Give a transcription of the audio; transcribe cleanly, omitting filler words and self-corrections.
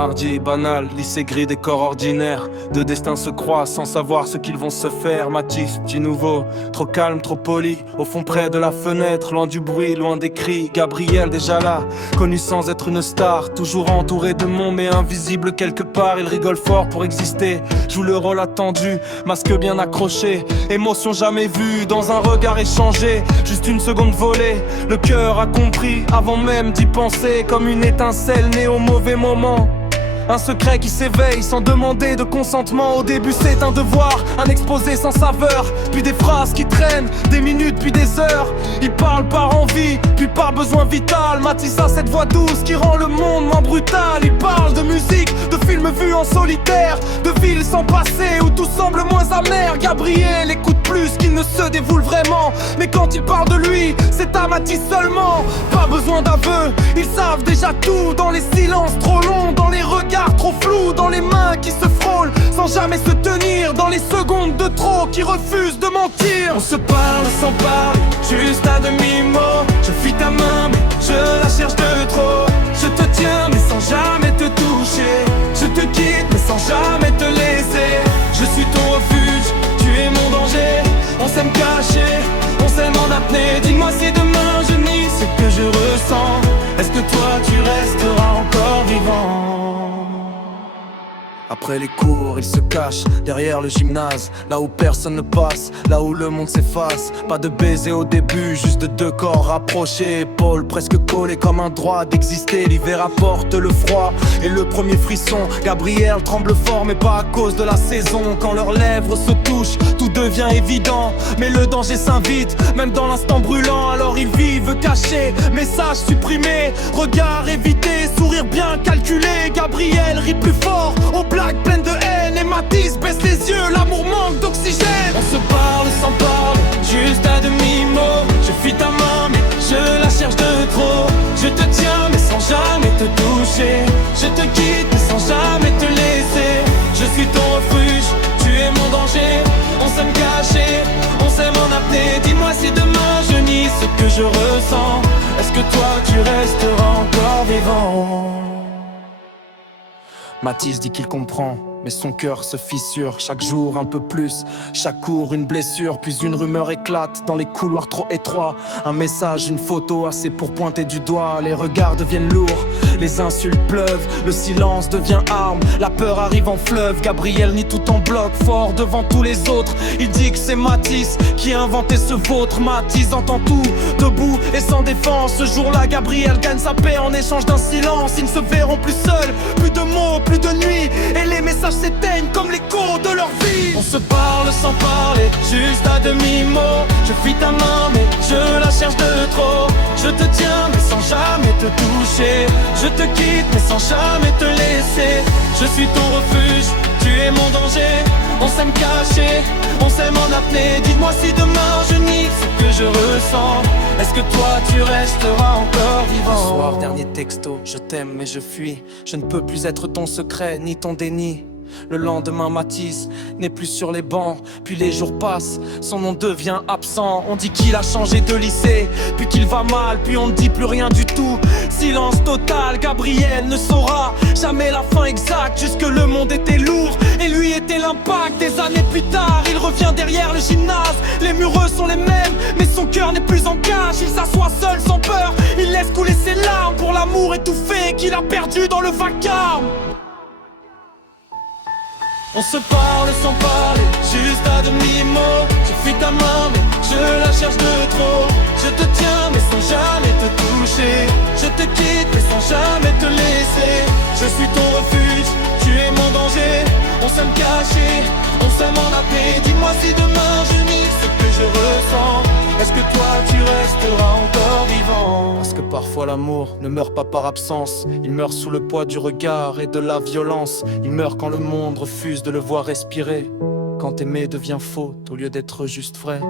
hardi, banal, lycée gris des corps ordinaires. Deux destins se croisent sans savoir ce qu'ils vont se faire. Matisse, petit nouveau, trop calme, trop poli. Au fond près de la fenêtre, loin du bruit, loin des cris. Gabriel déjà là, connu sans être une star. Toujours entouré de monde mais invisible quelque part. Il rigole fort pour exister, joue le rôle attendu. Masque bien accroché, émotion jamais vue. Dans un regard échangé, juste une seconde volée. Le cœur a compris avant même d'y penser. Comme une étincelle née au mauvais moment. Un secret qui s'éveille sans demander de consentement. Au début c'est un devoir, un exposé sans saveur. Puis des phrases qui traînent, des minutes puis des heures. Il parle par envie, puis par besoin vital. Matisse a cette voix douce qui rend le monde moins brutal. Il parle de musique, de films vus en solitaire, de villes sans passé où tout semble moins amer. Gabriel écoute plus qu'il ne se dévoile vraiment. Mais quand il parle de lui, c'est à Matisse seulement. Pas besoin d'aveu, ils savent déjà tout. Dans les silences trop longs, dans les regards trop flou, dans les mains qui se frôlent sans jamais se tenir, dans les secondes de trop qui refusent de mentir. On se parle sans parler, juste à demi-mot. Je fuis ta main mais je la cherche de trop. Je te tiens mais sans jamais te toucher. Je te quitte mais sans jamais te laisser. Je suis ton refuge, tu es mon danger. On s'aime caché, on s'aime en apnée. Dis-moi si demain je nie ce que je ressens. Est-ce que toi tu resteras encore vivant? Après les cours, il se cache derrière le gymnase. Là où personne ne passe, là où le monde s'efface. Pas de baiser au début, juste de deux corps rapprochés. Épaules presque collées comme un droit d'exister. L'hiver apporte le froid et le premier frisson. Gabriel tremble fort mais pas à cause de la saison. Quand leurs lèvres se touchent, tout devient évident. Mais le danger s'invite, même dans l'instant brûlant. Alors ils vivent cachés, messages supprimés. Regard évité, sourire bien calculé. Gabriel rit plus fort, au pleine de haine. Et Matisse baisse les yeux, l'amour manque d'oxygène. On se parle sans parler, juste à demi-mot. Je fuis ta main mais je la cherche de trop. Je te tiens mais sans jamais te toucher. Je te quitte mais sans jamais te laisser. Je suis ton refuge, tu es mon danger. On s'aime caché, on s'aime en apnée. Dis-moi si demain je nie ce que je ressens. Est-ce que toi tu resteras encore vivant? Matisse dit qu'il comprend, mais son cœur se fissure. Chaque jour un peu plus, chaque cours une blessure. Puis une rumeur éclate dans les couloirs trop étroits. Un message, une photo assez pour pointer du doigt. Les regards deviennent lourds, les insultes pleuvent. Le silence devient arme, la peur arrive en fleuve. Gabriel nie tout en bloc, fort devant tous les autres. Il dit que c'est Matisse qui a inventé ce vôtre. Matisse entend tout, debout et sans défense. Ce jour-là Gabriel gagne sa paix en échange d'un silence. Ils ne se verront plus seuls, plus de mots, plus de nuit. Et les messages s'éteignent comme l'écho de leur vie. On se parle sans parler, juste à demi-mot. Je fuis ta main mais je la cherche de trop. Je te tiens mais sans jamais te toucher. Je te quitte mais sans jamais te laisser. Je suis ton refuge, tu es mon danger. On s'aime caché, on s'aime en apnée. Dis-moi si demain je nie ce que je ressens. Est-ce que toi tu resteras encore vivant? Ce soir, dernier texto, je t'aime mais je fuis. Je ne peux plus être ton secret ni ton déni. Le lendemain Matisse n'est plus sur les bancs. Puis les jours passent, son nom devient absent. On dit qu'il a changé de lycée, puis qu'il va mal. Puis on ne dit plus rien du tout, silence total. Gabriel ne saura jamais la fin exacte. Jusque le monde était lourd et lui était l'impact. Des années plus tard, il revient derrière le gymnase. Les murs sont les mêmes, mais son cœur n'est plus en cage. Il s'assoit seul sans peur, il laisse couler ses larmes pour l'amour étouffé qu'il a perdu dans le vacarme. On se parle sans parler, juste à demi-mot. Je fuis ta main mais je la cherche de trop. Je te tiens mais sans jamais te toucher. Je te quitte mais sans jamais te laisser. Je suis ton refuge, tu es mon danger. On s'aime caché, on s'aime en apnée. Dis-moi si demain je nie ce que je ressens. Est-ce que toi tu resteras encore vivant? Parce que parfois l'amour ne meurt pas par absence. Il meurt sous le poids du regard et de la violence. Il meurt quand le monde refuse de le voir respirer. Quand aimer devient faute au lieu d'être juste vrai.